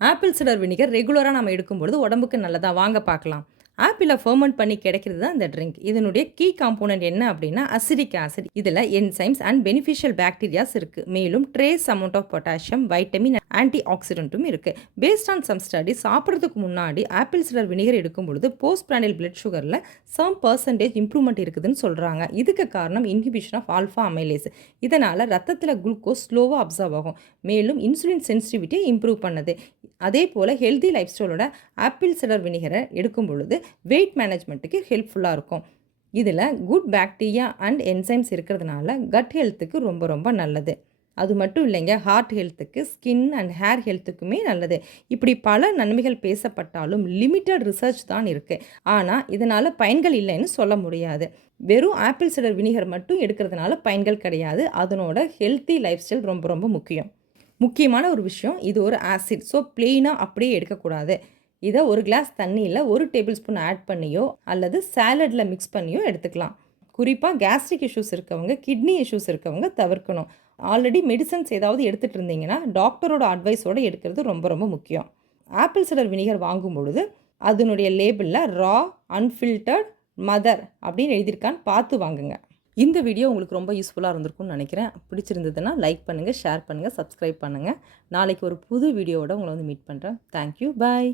Apple cider vinegar ரெகுலராக நம்ம எடுக்கும்பொழுது உடம்புக்கு நல்லதா? வாங்க பார்க்கலாம். ஆப்பிள ஃபெர்மெண்ட் பண்ணி கிடைக்கிறது தான் இந்த ட்ரிங்க். இதனுடைய கீ காம்போனன்ட் என்ன அப்படின்னா அசிடிக் ஆசிட். இதில் என்சைம்ஸ் அண்ட் பெனிஃபிஷியல் பாக்டீரியாஸ் இருக்கு. மேலும் trace amount of potassium, vitamin, anti ஆக்சிடென்ட்டும் இருக்கு. பேஸ்ட் ஆன் சம் ஸ்டடி சாப்பிட்றதுக்கு முன்னாடி ஆப்பிள் சிடர் வினிகர் எடுக்கும் பொழுது போஸ்ட் பிராண்டில் பிளட் சுகரில் சம் பர்சன்டேஜ் இம்ப்ரூவ்மெண்ட் இருக்குதுன்னு சொல்கிறாங்க. இதுக்கு காரணம் இன்ஹிபிஷன் ஆஃப் ஆல்ஃபா அமைலேஸ். இதனால் ரத்தத்தில் குளுக்கோஸ் ஸ்லோவாக அப்சர்வ் ஆகும். மேலும் இன்சுலின் சென்சிட்டிவிட்டியை இம்ப்ரூவ் பண்ணுது. அதே போல் ஹெல்தி லைஃப் ஸ்டைலோட ஆப்பிள் சிடர் வினிகரை எடுக்கும் பொழுது வெயிட் மேனேஜ்மெண்ட்டுக்கு ஹெல்ப்ஃபுல்லாக இருக்கும். இதில் குட் பாக்டீரியா அண்ட் என்சைம்ஸ் இருக்கிறதுனால கட் ஹெல்த்துக்கு ரொம்ப ரொம்ப நல்லது. அது மட்டும் இல்லைங்க, ஹார்ட் ஹெல்த்துக்கு, ஸ்கின் அண்ட் ஹேர் ஹெல்த்துக்குமே நல்லது. இப்படி பல நன்மைகள் பேசப்பட்டாலும் லிமிட்டட் ரிசர்ச் தான் இருக்குது. ஆனால் இதனால் பயன்கள் இல்லைன்னு சொல்ல முடியாது. வெறும் ஆப்பிள் சிடர் வினிகர் மட்டும் எடுக்கிறதுனால பயன்கள் கிடையாது. அதனோட ஹெல்த்தி லைஃப் ஸ்டைல் ரொம்ப ரொம்ப முக்கியமான ஒரு விஷயம். இது ஒரு ஆசிட். ஸோ பிளெயினாக அப்படியே எடுக்கக்கூடாது. இதை ஒரு கிளாஸ் தண்ணியில் 1 டேபிள் ஸ்பூன் ஆட் பண்ணியோ அல்லது சாலடில் மிக்ஸ் பண்ணியோ எடுத்துக்கலாம். குறிப்பாக கேஸ்ட்ரிக் இஷ்யூஸ் இருக்கவங்க, கிட்னி இஷ்யூஸ் இருக்கவங்க தவிர்க்கணும். ஆல்ரெடி மெடிசன்ஸ் ஏதாவது எடுத்துகிட்டு இருந்தீங்கன்னா டாக்டரோட அட்வைஸோடு எடுக்கிறது ரொம்ப ரொம்ப முக்கியம். ஆப்பிள் சிடர் வினிகர் வாங்கும் பொழுது அதனுடைய லேபிளில் ரா, அன்ஃபில்டர்ட், மதர் அப்படின்னு எழுதியிருக்கான்னு பார்த்து வாங்குங்க. இந்த வீடியோ உங்களுக்கு ரொம்ப யூஸ்ஃபுல்லாக இருந்திருக்கும்னு நினைக்கிறேன். பிடிச்சிருந்ததுன்னா லைக் பண்ணுங்கள், ஷேர் பண்ணுங்கள், சப்ஸ்கிரைப் பண்ணுங்கள். நாளைக்கு ஒரு புது வீடியோவோட உங்களை வந்து மீட் பண்ணுறேன். தேங்க்யூ, பாய்.